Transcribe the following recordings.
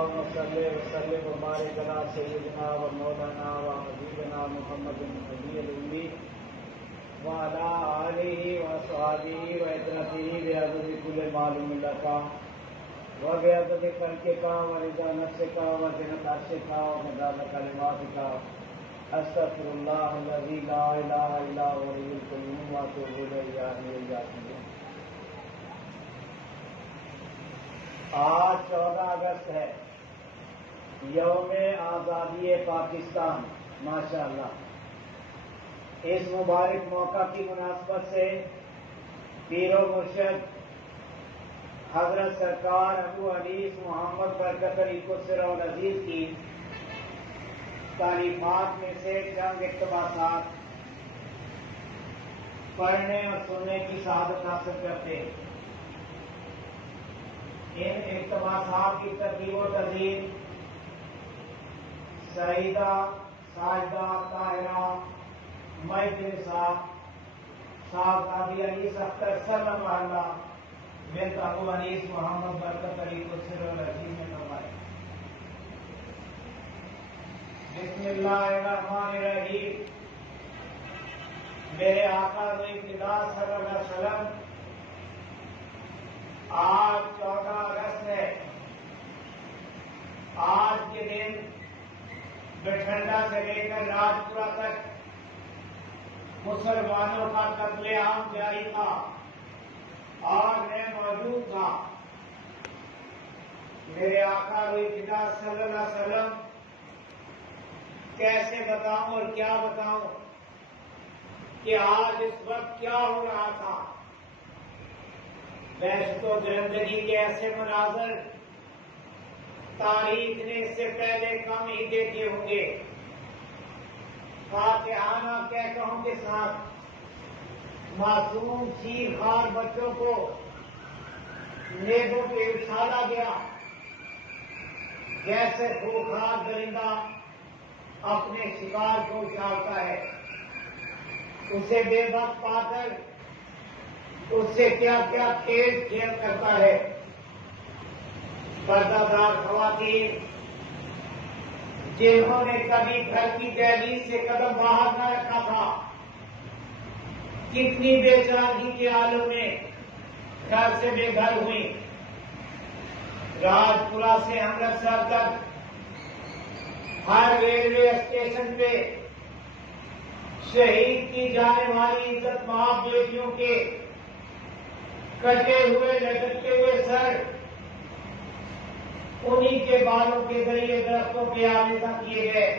اللهم صل وسلم وبارك على سيدنا ومولانا وحبيبنا محمد النبي الأمي وعلى آله وصحبه وعترته بعدد كل معلوم لك وبعدد خلقك ورضا نفسك وزنة عرشك ومداد كلماتك استغفر الله الذي لا اله الا هو الحي القيوم واتوب اليه يا حي يا قيوم۔ آج 14 اگست ہے، یوم آزادی پاکستان۔ ماشاءاللہ، اس مبارک موقع کی مناسبت سے پیر و مرشد حضرت سرکار ابو انیس محمد برکت علی قدس العزیز کی تعلیمات میں سے چند اقتباسات پڑھنے اور سننے کی سعادت حاصل کرتے ہیں۔ ان اقتباسات کی ترتیب و تنظیم سعیدہ ساجدہ طاہرہ مجلسہ صاحبزادی علی اختر سلم محلہ بنت ابو انیس محمد برکت علی قدس العزیز نے فرمایا۔ بسم اللہ الرحمن الرحیم۔ میرے آقا و ابتدا صلی اللہ علیہ وسلم، آج 14 اگست ہے۔ آج کے دن بٹھنڈا سے لے کر راجپورہ تک مسلمانوں کا قتل عام جاری تھا اور میں موجود تھا۔ میرے آقا و ابتدا صلی اللہ علیہ وسلم کیسے بتاؤں اور کیا بتاؤں کہ آج اس وقت کیا ہو رہا تھا۔ ویسے تو درندگی کے ایسے مناظر تاریخ نے اس سے پہلے کم ہی دیکھے ہوں گے۔ فاتحانہ کہوں کے ساتھ معصوم شیر خوار بچوں کو نیبوں پہ اچھالا گیا، جیسے خوخار درندہ اپنے شکار کو اچھالتا ہے، اسے بے وقت پا کر اس سے کیا کیا کھیل کھیل کرتا ہے۔ پردہ دار خواتین جنہوں نے کبھی گھر کی دہلیز سے قدم باہر نہ رکھا تھا، کتنی بے چارگی کے عالم میں گھر سے بے گھر ہوئی۔ راجپورہ سے امرتسر تک ہر ریلوے اسٹیشن پہ شہید کی جانے والی عزت مآب بیٹیوں کے کٹے ہوئے لٹکتے ہوئے سر انہی کے بالوں کے ذریعے درختوں پہ آویزاں کیے گئے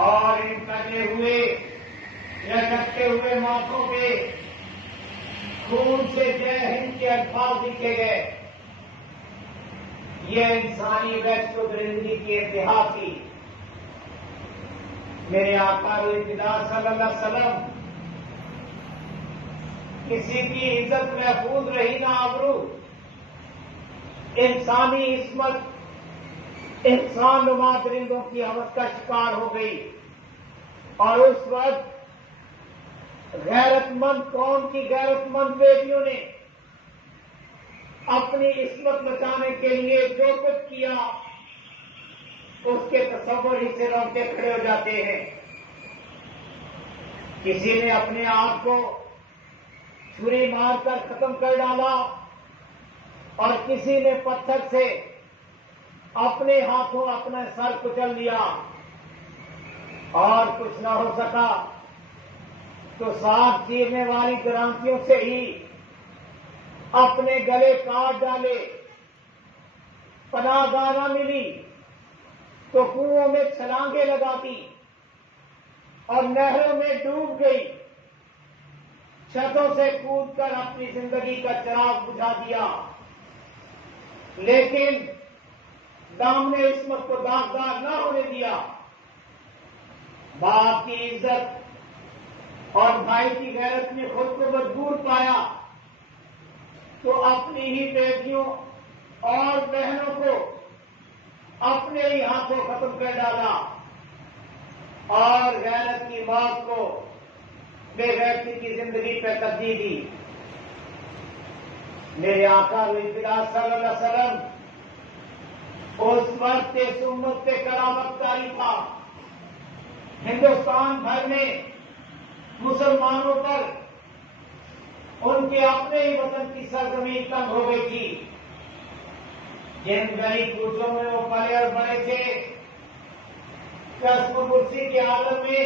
اور ان کٹے ہوئے لٹکتے ہوئے ماتھوں پہ خون سے جے ہند کے الفاظ لکھے گئے۔ یہ انسانی وحشت و درندگی کی انتہا تھی۔ میرے آقا و ابتدا صلی اللہ علیہ وسلم، کسی کی عزت محفوظ رہی نہ آبرو، انسانی عصمت انسان نما درندوں کی حوث کا شکار ہو گئی، اور اس وقت غیرت مند قوم کی غیرت مند بیٹیوں نے اپنی عصمت بچانے کے لیے جو کچھ کیا اس کے تصور ہی سے روکے کھڑے ہو جاتے ہیں۔ کسی نے اپنے آپ کو چھری مار کر ختم کر ڈالا اور کسی نے پتھر سے اپنے ہاتھوں اپنا سر کچل دیا، اور کچھ نہ ہو سکا تو سانپ چیرنے والی گرانتیوں سے ہی اپنے گلے کاٹ ڈالے۔ پناہ گاہ نہ ملی تو کنوؤں میں چھلانگیں لگاتی اور نہروں میں ڈوب گئی، چھتوں سے کود کر اپنی زندگی کا چراغ بجھا دیا، لیکن دامن عصمت کو داغدار نہ ہونے دیا۔ باپ کی عزت اور بھائی کی غیرت میں خود کو مجبور پایا تو اپنی ہی بیٹیوں اور بہنوں کو اپنے ہی ہاتھوں ختم کر ڈالا اور غیرت کی موت کو بے غیرتی کی زندگی پہ ترجیح دی۔ میرے آقا و ابتدا صلی اللہ علیہ وسلم اس وقت اس امت پہ کرامت کاری تھا. ہندوستان بھر میں مسلمانوں پر ان کے اپنے ہی وطن کی سرزمین تنگ ہو گئی تھی. جن گلی کوچوں میں وہ پلے اور بڑے تھے, قصب کرسی کے عالم میں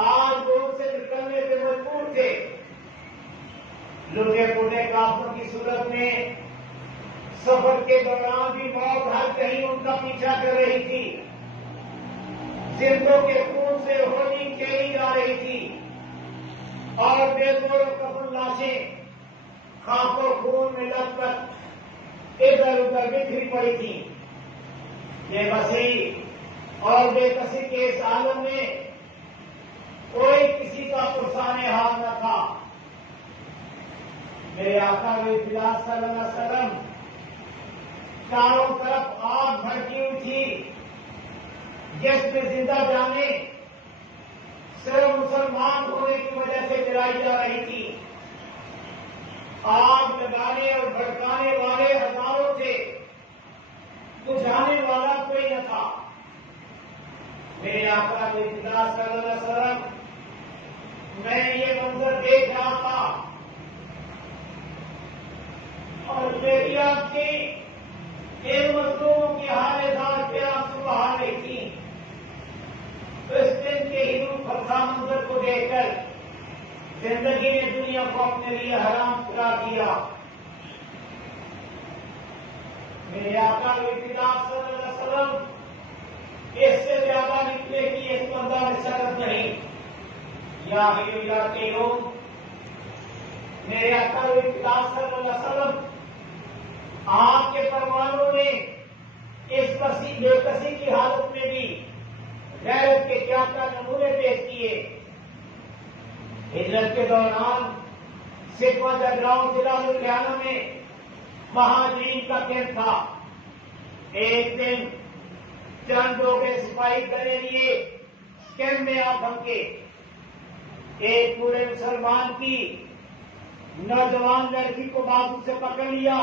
آج دور سے نکلنے پہ مجبور تھے. لوٹے پوٹے کافروں کی صورت میں سفر کے دوران بھی موت ہر کہیں ان کا پیچھا کر رہی تھی. زندوں کے خون سے ہولی کھیلی جا رہی تھی اور بے زور و کفن لاشیں خاک و خون میں لت کر ادھر ادھر بکھری پڑی تھی. بے بسی اور بے کسی کے اس عالم میں کوئی کسی کا پرسان حال نہ تھا. میرے آقا اطلاع صلی اللہ علیہ وسلم چاروں طرف آگ بھڑکی ہوئی تھی جس میں زندہ جانے صرف مسلمان ہونے کی وجہ سے جلائی جا رہی تھی. آگ لگانے اور بھڑکانے والے ہزاروں تھے, بجھانے والا کوئی نہ تھا. میرے آقا اطلاع صلی اللہ علیہ وسلم میں یہ منظر دیکھ رہا تھا اور میری آنکھیں ان مظلوموں کی حال دار پہ آنسو بہا رہی تھی. اس دن کے ہندو فرسا منظر کو دیکھ کر زندگی نے دنیا کو اپنے لیے حرام قرار دیا. میرے آقا اطلاع صلی اللہ علیہ وسلم اس سے زیادہ نکلے کی اس بندہ میں شرط نہیں. یا کے لوگ میرے آقا اطلاع صلی اللہ علیہ وسلم آپ کے پروانوں نے اس بے کسی کی حالت میں بھی غیرت کے کیا کیا نمونے پیش کیے. ہجرت کے دوران سکھواں جگراؤں ضلع لدھیانہ میں مہاجرین کا کیمپ تھا. ایک دن چند لوگ سپاہی کرنے لیے کیمپ میں آ پھنکے. ایک پورے مسلمان کی نوجوان لڑکی کو بازو سے پکڑ لیا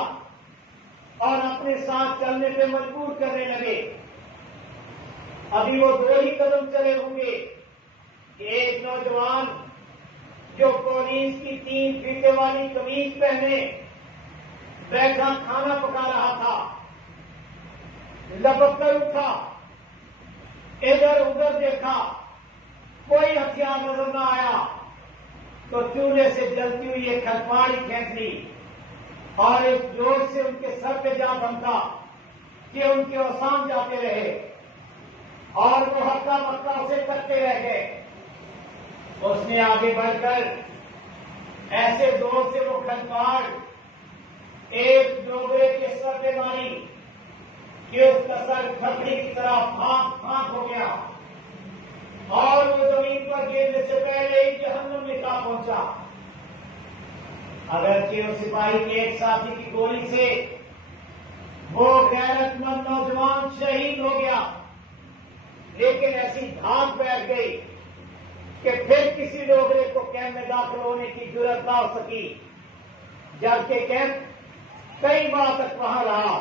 اور اپنے ساتھ چلنے پہ مجبور کرنے لگے. ابھی وہ 2 ہی قدم چلے ہوں گے کہ ایک نوجوان جو پولیس کی 3 فیتے والی قمیض پہنے بیٹھا کھانا پکا رہا تھا, لپک کر اٹھا, ادھر ادھر دیکھا, کوئی ہتھیار نظر نہ آیا تو چولہے سے جلتی ہوئی ایک کھلپاڑی کھینچ لی اور ایک جوش سے ان کے سر پہ جا بنتا کہ ان کے اوسان جاتے رہے اور وہ ہکا مکا اسے کرتے رہ گئے. اس نے آگے بڑھ کر ایسے زور سے وہ کھلپاڑ ایک ڈوبرے کے سر پہ ماری کہ اس کا سر کھپڑی کی طرح پھانک پھانک ہو گیا اور وہ زمین پر گرنے سے پہلے ہی جہنم میں جا پہنچا. اگرچہ اس سپاہی کے ایک ساتھی کی گولی سے وہ غیرت مند نوجوان شہید ہو گیا, لیکن ایسی دھاک بیٹھ گئی کہ پھر کسی ڈوبرے کو کیمپ میں داخل ہونے کی ضرورت نہ ہو سکی, جبکہ کیمپ کئی ماہ تک وہاں رہا.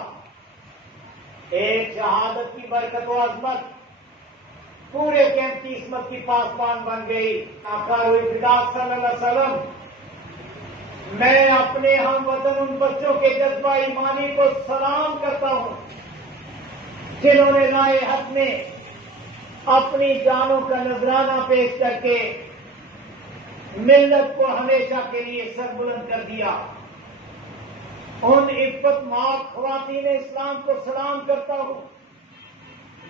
ایک شہادت کی برکت و عظمت پورے کیمپ کی عصمت کی پاسبان بن گئی. آقا اطلاع صلی اللہ علیہ وسلم میں اپنے ہم وطن ان بچوں کے جذبہ ایمانی کو سلام کرتا ہوں جنہوں نے رائے حق میں اپنی جانوں کا نذرانہ پیش کر کے ملت کو ہمیشہ کے لیے سر بلند کر دیا. ان عفت مآب خواتین اسلام کو سلام کرتا ہوں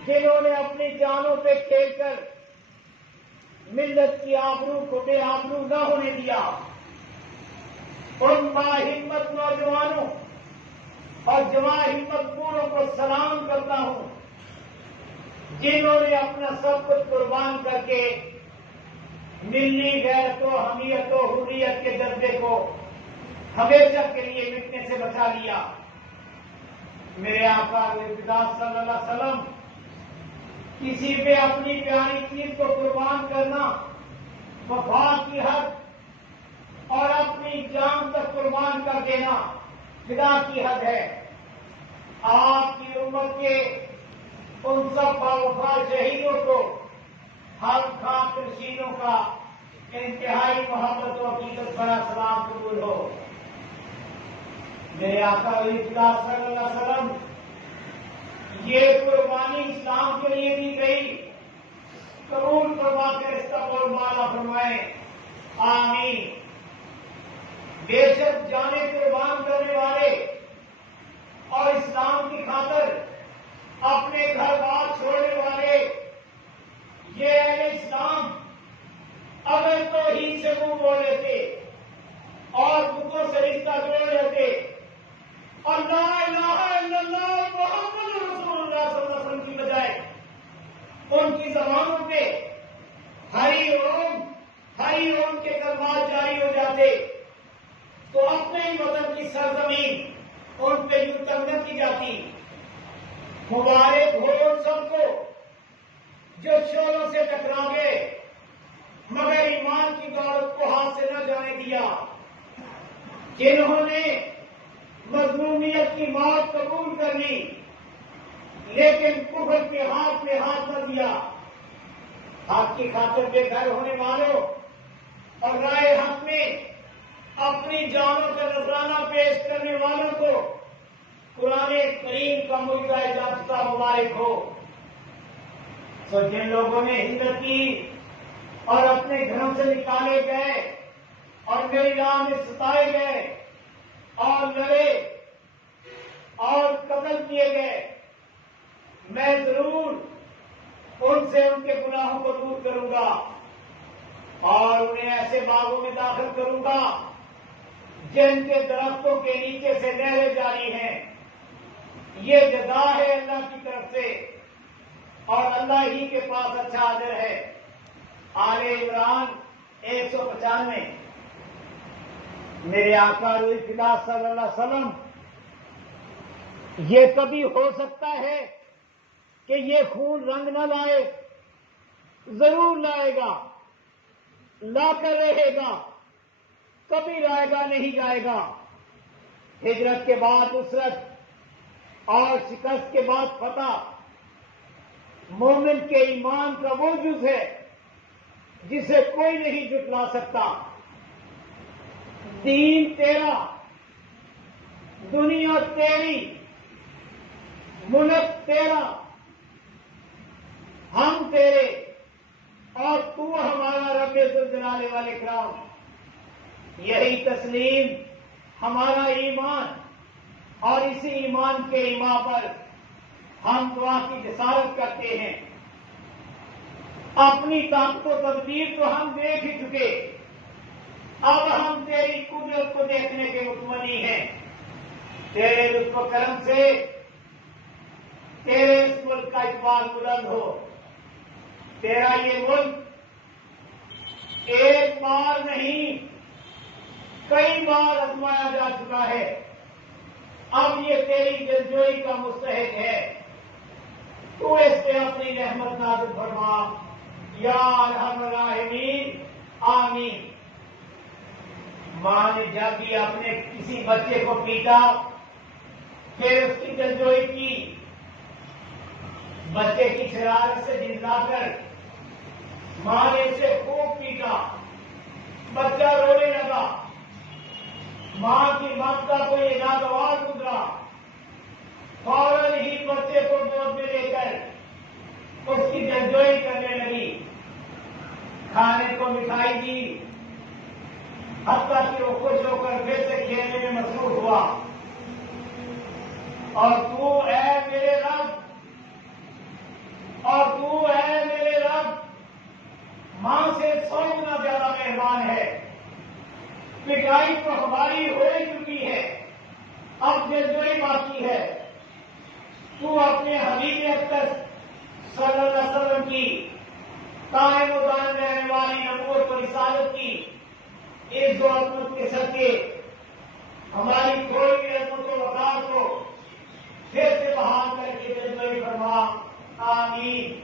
جنہوں نے اپنی جانوں پہ کھیل کر ملت کی آبرو کو بے آبرو نہ ہونے دیا. ان باہمت نوجوانوں اور جواں ہمت پوروں کو سلام کرتا ہوں جنہوں نے اپنا سب کچھ قربان کر کے ملی غیرت و حمیت و حریت کے جذبے کو ہمیشہ کے لیے مٹنے سے بچا لیا. میرے آقا اطلاع صلی اللہ علیہ وسلم کسی پہ اپنی پیاری چیز کو قربان کرنا وفا کی حد اور اپنی جان تک قربان کر دینا فدا کی حد ہے. آپ کی امت کے ان سب باوفا شہیدوں کو ہم خاک نشینوں کا انتہائی محبت و عقیدت بڑا سلام قبول ہو۔ میرے آقا علیہ صلی اللہ علیہ وسلم یہ قربانی اسلام کے لیے دی گئی، قبول فرما کر اس کا اور مالا فرمائیں، آمین۔ بے شک جانے قربان کرنے والے اور اسلام کی خاطر اپنے گھر بار چھوڑنے والے یہ اہل اسلام اگر توحید سے منہ موڑ لیتے اور بتوں سے رشتہ جوڑ لیتے اور لا الہ الا اللہ محمد رسول اللہ صلی اللہ علیہ وسلم کی بجائے ان کی زبانوں پہ ہری اوم کے کلمات جاری ہو جاتے تو اپنے ہی وطن کی سرزمین ان پہ یوں تنگ کی جاتی۔ مبارک ہو ان سب کو جو شوروں سے ٹکرا گئے مگر ایمان کی دولت کو ہاتھ سے نہ جانے دیا، جنہوں نے مظلومیت کی موت قبول کر لی لیکن کفر کے ہاتھ میں ہاتھ نہ دیا۔ حق کی خاطر بے گھر ہونے والوں اور رائے حق میں اپنی جانوں کا نذرانہ پیش کرنے والوں کو قرآن کریم کا معجزہ یافتہ مبارک ہو۔ تو جن لوگوں نے ہجرت کی اور اپنے گھروں سے نکالے گئے اور میری راہ میں ستائے گئے اور لڑے اور قتل کیے گئے، میں ضرور ان سے ان کے گناہوں کو دور کروں گا اور انہیں ایسے باغوں میں داخل کروں گا جن کے درختوں کے نیچے سے نہریں جاری ہیں۔ یہ جزا ہے اللہ کی طرف سے اور اللہ ہی کے پاس اچھا اجر ہے۔ آل عمران 195۔ میرے آقا روح خدا صلی اللہ علیہ وسلم یہ کبھی ہو سکتا ہے کہ یہ خون رنگ نہ لائے؟ ضرور لائے گا، لا کر رہے گا، کبھی لائے گا نہیں جائے گا۔ ہجرت کے بعد نصرت اور شکست کے بعد فتح مومن کے ایمان کا وہ جز ہے جسے کوئی نہیں جھٹلا سکتا۔ دین تیرا، دنیا تیری، ملک تیرا، ہم تیرے اور تو ہمارا رب ذوالجلال والاکرام۔ یہی تسلیم ہمارا ایمان اور اسی ایمان کے ایمان پر ہم دعا کی جسارت کرتے ہیں۔ اپنی طاقت و تدبیر تو ہم دیکھ ہی چکے، اب ہم تیری قدرت کو دیکھنے کے مطمئن ہیں۔ تیرے لطف و کرم سے تیرے اس ملک کا اقبال بلند ہو۔ تیرا یہ ملک ایک بار نہیں کئی بار آزمایا جا چکا ہے، اب یہ تیری دلجوئی کا مستحق ہے۔ تو اس پہ اپنی رحمت نازل فرما یا ارحم الراحمین، آمین۔ ماں نے جب بھی اپنے کسی بچے کو پیٹا پھر اس کی دلجوئی کی، بچے کی شرارت سے جھنجلا کر ماں نے اسے خوب پیٹا، بچہ رونے لگا، ماں کی ممتا کو یہ ناگوار گزرا، فوراً ہی بچے کو گود میں لے کر اس کی دلجوئی کرنے لگی، کھانے کو مٹھائی دی، حتیٰ کہ وہ خوش ہو کر پھر سے کھیلنے میں مصروف ہوا۔ اور تو اے میرے رب، اور تو اے میرے رب ماں سے 100 گنا زیادہ مہربان ہے۔ پٹائی تو ہماری ہو ہی چکی ہے، اب دلجوئی باقی ہے۔ تو اپنے حبیب اقدس صلی اللہ علیہ وسلم کی قائم و دائم رہنے والی نبوت و رسالت کی عز و عظمت کے صدقے ہماری کوئی بھی عظمت و وقار کو پھر سے بحال کر کے دلجوئی فرما، آمین۔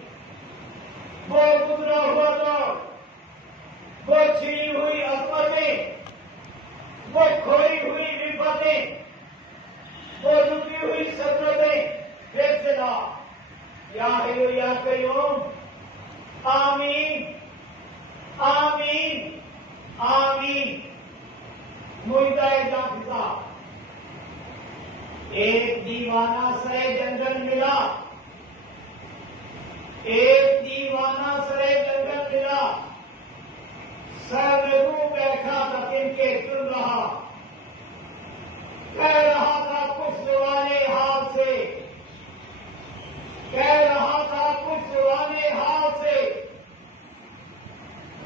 وہ گزرا ہوا دور، وہ چھری ہوئی عظمتیں، وہ کھوئی ہوئی رفعتیں، وہ ٹوٹی ہوئی صدرتیں پھر سے لا. یا حیو یا قیوم. آمین آمین آمین. مجدہ جافزا. ایک دیوانہ سرے جنگل ملا. ایک دیوانہ سرے جنگل ملا. سر میں رو بیٹھا تھا دن کے سن رہا. کہہ رہا تھا کچھ زبانے حال سے. کہہ رہا تھا کچھ زبانے حال سے.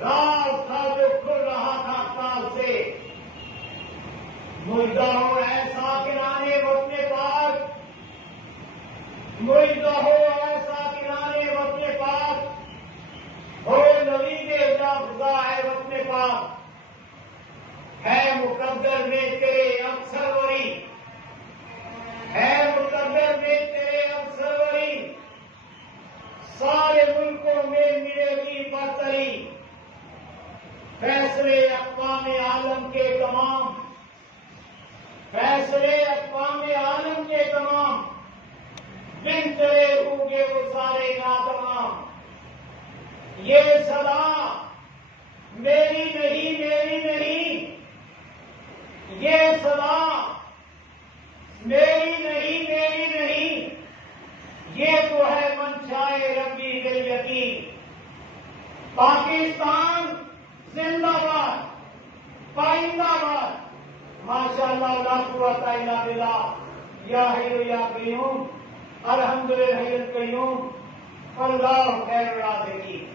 راز تھا جو کھل رہا تھا کال سے. مجدہ ہو ایسا کرانے وطن پاک. مجدہ ہو ایسا کرانے وطن پاک. ہو نبی کے جافزا ہے وطن پاک. ہے مقدر میں تیرے اب سروری. ہے مقدر میں تیرے اب سروری. سارے ملکوں میں ملے گی برتری. فیصلے اقوام عالم کے تمام. فیصلے اقوام عالم کے تمام. بن تیرے ہوں گے وہ سارے ناتمام. یہ صدا میری نہیں میری نہیں. یہ صدا میری نہیں میری نہیں. یہ تو ہے منشائے ربی دل یقین. پاکستان زندہ باد. پائندہ باد. ماشاء اللہ لا قوت الا باللہ. یا حی یا قیوم. الحمدللہ حی القیوم. اللہ خیر الرازقین.